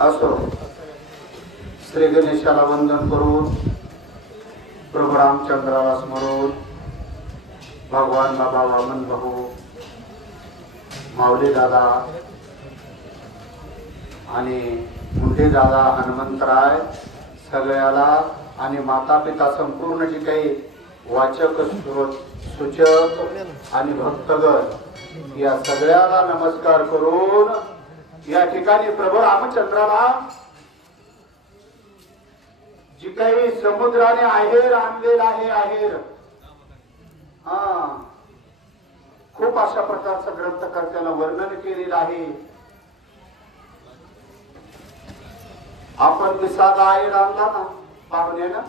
असो श्री गणेशाला वंदन करून प्रभू रामचंद्राला स्मरून भगवान बाबा वामन भाऊ माऊली दादा आणि मुंडे दादा हनुमंतराय सगळ्याला आणि माता पिता संपूर्ण जी काही वाचक सूचक आणि भक्तगण या सगळ्याला नमस्कार करून या ठिकाणी प्रभू रामचंद्राला जी काही समुद्राने आहेर आणलेला आहे आहेर खूप अशा प्रकारचं ग्रंथकर्त्याला वर्णन केलेलं आहे. आपण विसादा आहेर आणला ना पाहुण्याला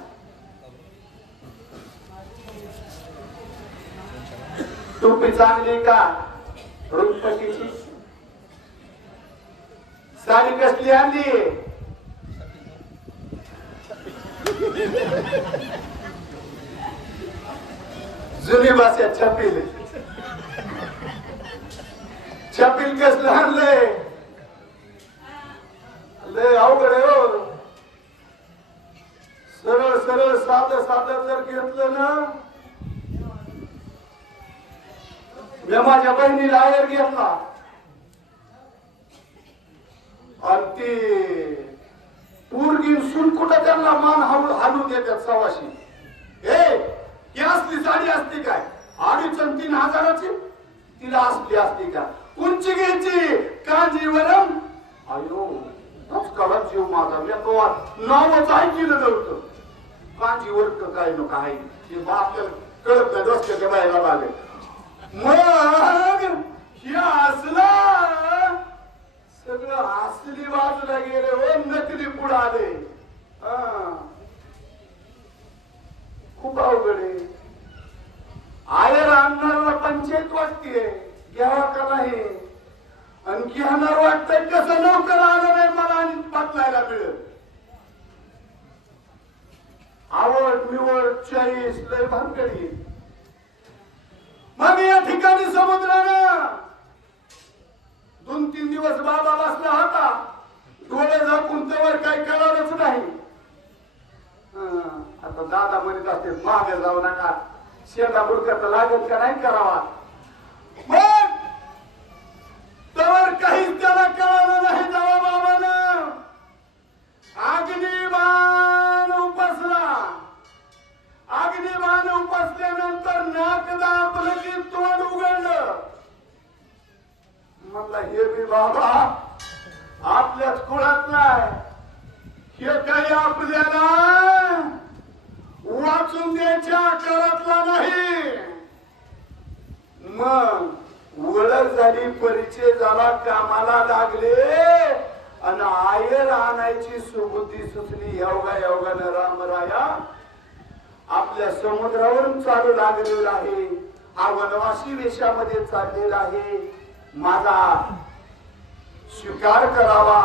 टोपी चांगली का रुपटीची साडी कसली आणली जुनी भाषा छपील छपील कसलं आणलंय लय अवघड आहे हो. सरळ सरळ साधं साधं जर घेतलं ना मी माझ्या बहिणीला आहेर घेतला आणि ती पोरगी सून कुठं त्यांना मान हालू देतात सवाशी. ही असली साडी असते काय 2,500-3,000ची तिला असली असती का कोणची घ्यायची कांजीवरम. अयो कळत जीव माझा मी नावच ऐकलं नव्हतं कांजीवर काय न काय ते आपल्याला कळत नाही रस्त्याच्या बाहेर लागले. मग हे असला सगळं असली बाजूला गेले हो नकली पुढे आले. खूप अवघड आहे. आहेर आणणाऱ्याला पंचायत वाटते घ्यावा का नाही आणि घेणार वाटतंय कसं लवकर आलं नाही मला आणि बदलायला मिळेल. आवड निवड चॉईस लय भानगडी. मग या ठिकाणी समुद्रानं 2-3 दिवस बाबा बसला होता डोळे झाकून त्यावर काही कळालंच नाही. आता दादा म्हणत असते मागे जाऊ नका शेंगा बुडका तर लागत का नाही करावा. मग त्यावर काहीच त्याला कळालं नाही. तेव्हा बाबानं अग्निबाण उपसला. अग्निबाण उपसल्यानंतर नाक दाबलं की तोंड उघडलं. म्हणला हे बी बाबा आपल्याच कुळात नाही हे काही आपल्याला वाचून द्यायच्या आकारातला नाही. मग ओळख झाली परिचय झाला कामाला लागले आणि आहेर आणायची सुबुद्धी सुचली. योगानं रामराया आपल्या समुद्रावरून चालू लागलेला आहे. हा वनवासी वेशामध्ये चाललेला आहे. माझा स्वीकार करावा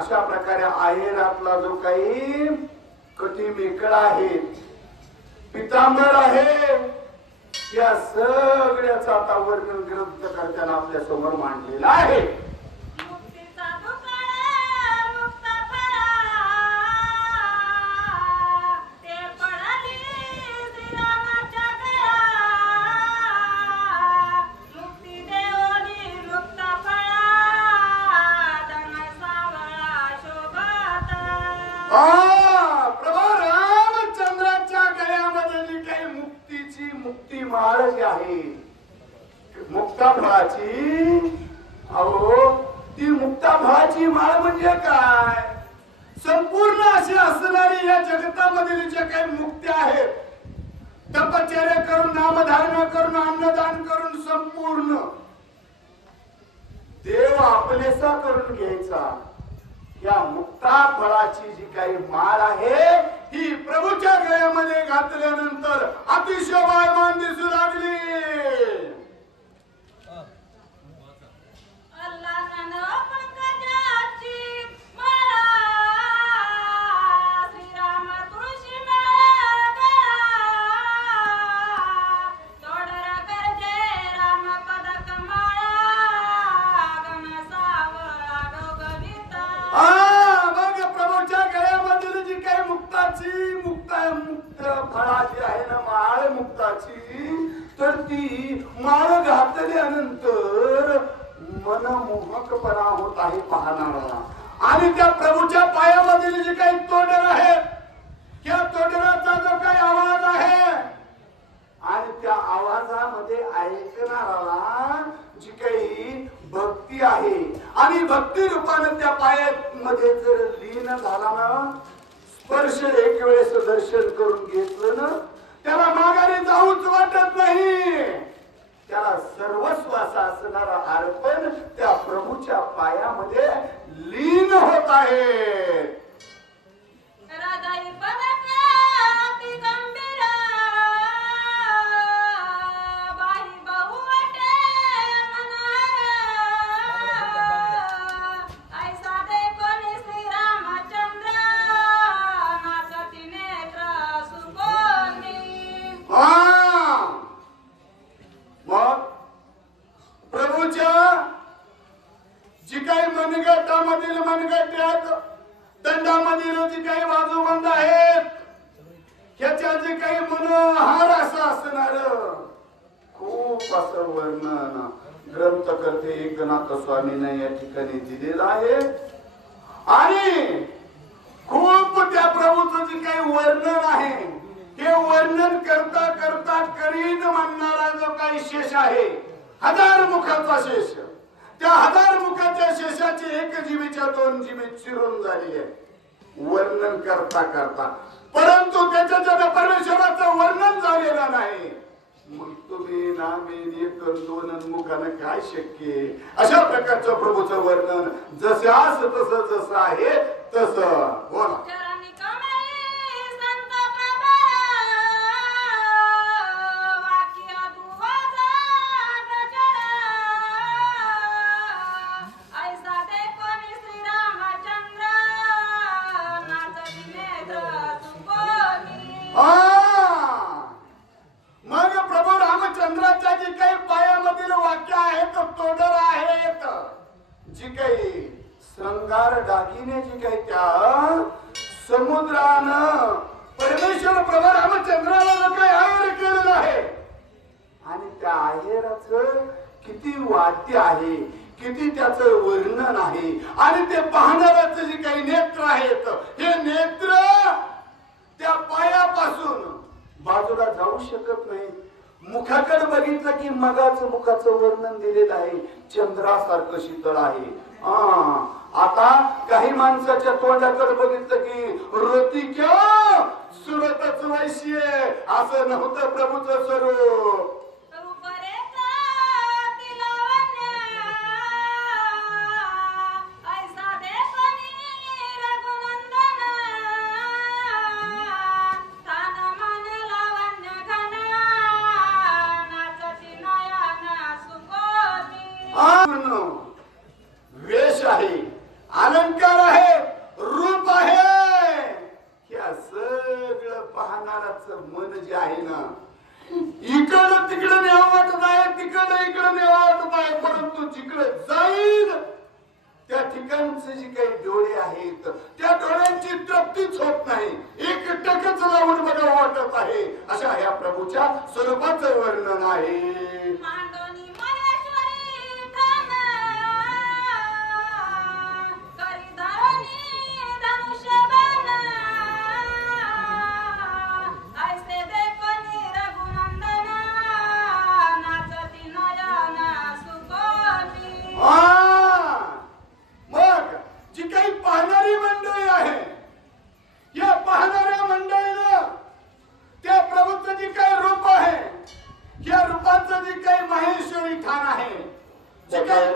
अशा प्रकारे आहेरातला जो काही कटी मेकळ आहे पितांबर आहे त्या सगळ्याचा आता वर्णन ग्रंथकर्त्यानं आपल्या समोर मांडलेला आहे. मुक्ताफळाची अहो ती मुक्ताफळाची माळ म्हणजे काय संपूर्ण अशी असणारी या जगतामधील जे काही मुक्त्या आहेत तपश्चर्या करून नामधारणा करून अन्नदान करून संपूर्ण देव आपलेसा करून घ्यायचा. या मुक्ताफळाची जी काही माळ आहे ही प्रभूच्या गळ्यामध्ये घातल्यानंतर अतिशय वायमान दिसू लागली. मनमोहकपणा होत आहे पाहणारा. आणि त्या प्रभूच्या पायामधील जे काही तोडर आहेत त्या तोडराचा जो काही आवाज आहे आणि त्या आवाजामध्ये ऐकणारा जी काही भक्ती आहे आणि भक्ती रूपाने त्या पायामध्ये जर लीन झाला ना, स्पर्श एक वेळेस दर्शन करून घेतलं ना, त्याला माघारी जाऊच वाटत नाही. त्याला सर्वस्व असा असणारा अर्पण त्या प्रभूच्या पायामध्ये लीन होत आहे. जी काही मनगटामधील मनगट्यात दंडामधील जी काही बाजूबंद आहेत ह्याच्या जे काही मनोहार असं असणार खूप असं वर्णन ग्रंथकर्ते एकनाथ स्वामींनी या ठिकाणी दिलेलं आहे. आणि खूप त्या प्रभूचं जे काही वर्णन आहे हे वर्णन करता करता करीन म्हणणारा जो काही शेष आहे, 1000 मुखाचा शेष, त्या 1000 मुखाच्या शेषाची एक जीवेच्या 2 जीवे चिरून झालेली आहे वर्णन करता करता. परंतु त्याच्या परमेश्वराचं वर्णन झालेलं नाही. मग तुम्ही नामे एक 2 मुखानं काय शक्य? अशा प्रकारचं प्रभूचं वर्णन जसं जसं आहे तसं बोला. मग प्रभू रामचंद्राच्या जी काही पायामधील वाक्य आहेत, तोडर आहेत, जी काही श्रंगार दागिने जी काही त्या समुद्रानं परमेश्वर प्रभू रामचंद्राला जो काही आहेर केलेलं आहे आणि त्या आहेराचं किती वाद्य आहे, किती त्याचं वर्णन आहे आणि ते पाहणाऱ्याचं जे काही नेत्र आहेत हे नेत्र त्या पायापासून बाजूला जाऊ शकत नाही. मुखाकडे बघितलं की मगाचं मुखाचं वर्णन दिलेलं आहे, चंद्रासारखं शीतळ आहे. आता काही माणसाच्या तोंडाकडे बघितलं की रोती क्या सुरतच वैश्य असं नव्हतं प्रभूचं स्वरूप. वेश आहे, अलंकार आहे, रूप आहे, या सगळं पाहणाराच मन जे आहे ना, इकडं तिकडं न्यावं वाटत आहे, तिकडं इकडं न्यावं वाटत आहे, परंतु जिकडे जाईल त्या ठिकाणचे जे काही डोळे आहेत त्या डोळ्यांची तृप्तीच होत नाही. एक टकच लावून बघा वाटत आहे. अशा ह्या प्रभूच्या स्वरूपाचं वर्णन आहे. मग जी काही पाहणारी मंडळी आहे या पाहणाऱ्या मंडळीनं त्या प्रभूचं जे काही रूप आहे या रूपाचं जे काही माहेश्वरी ठाण आहे, जे काही